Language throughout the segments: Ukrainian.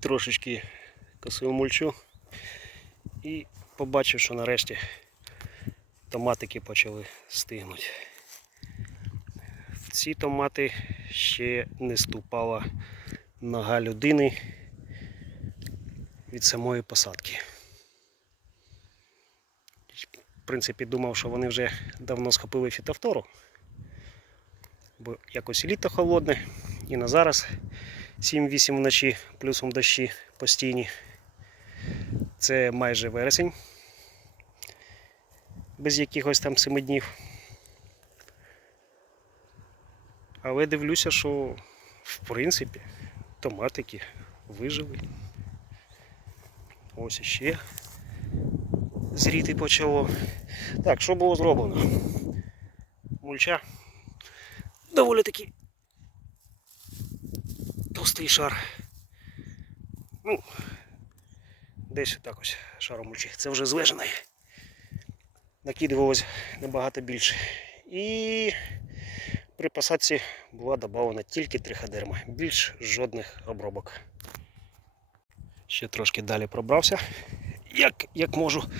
трошечки косив мульчу і побачив, що нарешті томатики почали стигнути. В ці томати ще не ступала нога людини від самої посадки. В принципі, думав, що вони вже давно схопили фітофтору, бо якось літо холодне, і на зараз 7-8 вночі, плюсом дощі постійні. Це майже вересень, без якихось там 7 днів. Але дивлюся, що в принципі томатики вижили. Ось іще зріти почало. Так, що було зроблено? Мульча доволі таки товстий шар. Ну, десь так ось шаром мульчі. Це вже звежений. Накидувалось набагато більше. І при посадці була додана тільки триходерма, більш жодних обробок. Ще трошки далі пробрався. Як, як можу.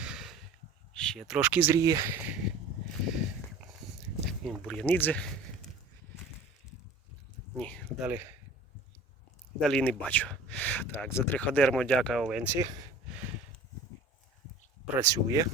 Ще трошки зріє. І бур'янидзе. Ні, далі. Далі не бачу. Так, за триходермо дяка Овенці. Працює.